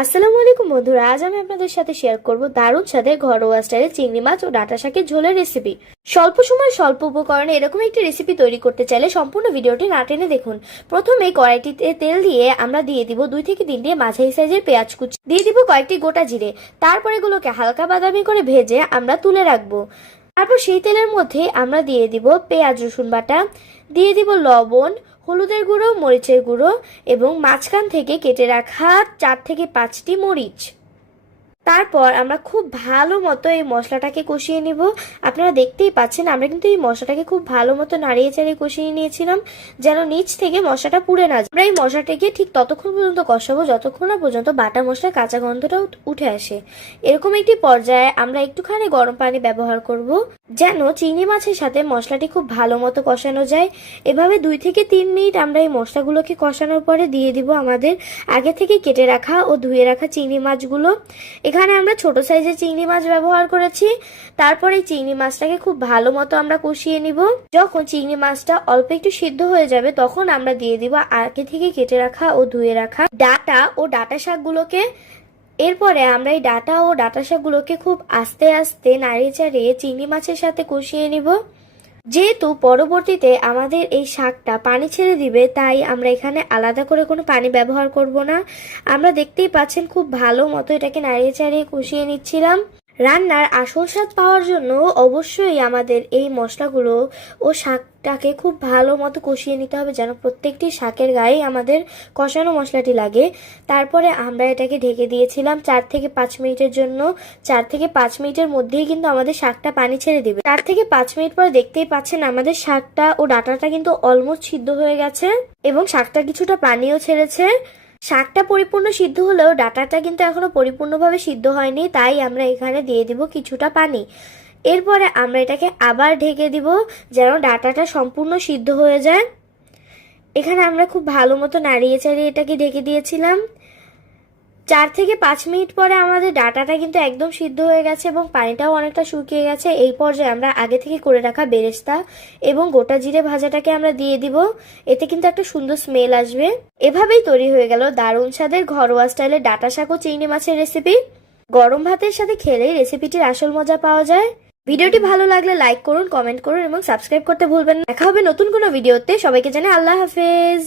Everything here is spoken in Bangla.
আসসালামু আলাইকুম বন্ধুরা, আজ আমি আপনাদের সাথে শেয়ার করব দারুণ স্বাদের ঘরোয়া স্টাইলে চিংড়ি মাছ ও ডাঁটা শাকের ঝোলের রেসিপি। স্বল্প সময় স্বল্প উপকরণে এরকম একটি রেসিপি তৈরি করতে চাইলে সম্পূর্ণ ভিডিওটি না টেনে দেখুন। প্রথমে কড়াইটিতে তেল দিয়ে আমরা দিয়ে দিব 2 থেকে 3টে মাঝারি সাইজের পেঁয়াজ কুচি, দিয়ে দিব কয়েকটি গোটা জিরে। তারপর এগুলোকে হালকা বাদামি করে ভেজে আমরা তুলে রাখবো। তারপর সেই তেলের মধ্যে আমরা দিয়ে দিব পেঁয়াজ রসুন বাটা, দিয়ে দিব লবণ, হলুদের গুঁড়ো, মরিচের গুঁড়ো এবং মাঝখান থেকে কেটে রাখা 4 থেকে 5টি মরিচ। তারপর আমরা খুব ভালো মতো এই মশলাটাকে কষিয়ে নিব। আপনারা দেখতেই পাচ্ছেন আমরা কিন্তু এই মশলাটাকে খুব ভালো মতো নাড়িয়ে চাড়িয়ে কষিয়ে নিয়েছিলাম, যেন নিচ থেকে মশলাটা পুড়ে না যায়। আমরা এই মশলাটাকে ঠিক ততক্ষণ পর্যন্ত কষাবো যতক্ষণ না পর্যন্ত বাটা মশলার কাঁচা গন্ধটা উঠে আসে। এরকম একটি পর্যায়ে আমরা একটুখানি গরম পানি ব্যবহার করব, যেন চিংড়ি মাছের সাথে মশলাটি খুব ভালো মতো কষানো যায়। এভাবে 2 থেকে 3 মিনিট আমরা এই মশলাগুলোকে কষানোর পরে দিয়ে দিব আমাদের আগে থেকে কেটে রাখা ও ধুয়ে রাখা চিংড়ি মাছগুলো। এখানে আমরা ছোট সাইজের চিংড়ি মাছ ব্যবহার করেছি। তারপর এই চিংড়ি মাছটাকে খুব ভালো মতো আমরা কষিয়ে নিব। যখন চিংড়ি মাছটা অল্প একটু সিদ্ধ হয়ে যাবে তখন আমরা দিয়ে দিব আগে থেকে কেটে রাখা ও ধুয়ে রাখা ডাঁটা ও ডাঁটা শাকগুলোকে। এরপরে আমরা এই ডাঁটা ও ডাঁটা শাকগুলোকে খুব আস্তে আস্তে নাড়িয়ে চাড়িয়ে চিংড়ি মাছের সাথে কষিয়ে নিব। যেহেতু পরবর্তীতে আমাদের এই শাকটা পানি ছেড়ে দিবে, তাই আমরা এখানে আলাদা করে কোনো পানি ব্যবহার করব না। আমরা দেখতেই পাচ্ছেন খুব ভালো মতো এটাকে নাড়িয়ে চাড়িয়ে কষিয়ে নিচ্ছিলাম। রান্নার আসল স্বাদ পাওয়ার জন্য অবশ্যই আমাদের এই মশলাগুলো ও শাকটাকে খুব ভালো মতো কষিয়ে নিতে হবে, যেন প্রত্যেকটি শাকের গায়ে আমাদের কষানো মশলাটি লাগে। তারপরে আমরা এটাকে ঢেকে দিয়েছিলাম 4 থেকে 5 মিনিটের জন্য। 4 থেকে 5 মিনিটের মধ্যেই কিন্তু আমাদের শাকটা পানি ছেড়ে দিবে। 4 থেকে 5 মিনিট পরে দেখতেই পাচ্ছেন আমাদের শাকটা ও ডাঁটাটা কিন্তু অলমোস্ট সিদ্ধ হয়ে গেছে এবং শাকটা কিছুটা পানিও ছেড়েছে। শাকটা পরিপূর্ণ সিদ্ধ হলেও ডাঁটাটা কিন্তু এখনো পরিপূর্ণভাবে সিদ্ধ হয়নি, তাই আমরা এখানে দিয়ে দিব কিছুটা পানি। এরপরে আমরা এটাকে আবার ঢেকে দিব, যেন ডাঁটাটা সম্পূর্ণ সিদ্ধ হয়ে যায়। এখানে আমরা খুব ভালো মতো নাড়িয়ে চাড়িয়ে এটাকে ঢেকে দিয়েছিলাম। 4 থেকে 5 মিনিট পরে আমাদের ডাঁটাটা কিন্তু একদম সিদ্ধ হয়ে গেছে এবং পানিটাও অনেকটা শুকিয়ে গেছে। এই পর্যায়ে আমরা আগে থেকে করে রাখা বেরেস্তা এবং গোটা জিরে ভাজাটাকে আমরা দিয়ে দিব। এতে কিন্তু একটা সুন্দর স্মেল আসবে। এভাবেই তৈরি হয়ে গেল দারুণ স্বাদের ঘরোয়া স্টাইলে ডাঁটা শাক ও চিংড়ি মাছের রেসিপি। গরম ভাতের সাথে খেলে রেসিপিটির আসল মজা পাওয়া যায়। ভিডিওটি ভালো লাগলে লাইক করুন, কমেন্ট করুন এবং সাবস্ক্রাইব করতে ভুলবেন না। দেখা হবে নতুন কোনো ভিডিওতে। সবাইকে জানাই আল্লাহ হাফেজ।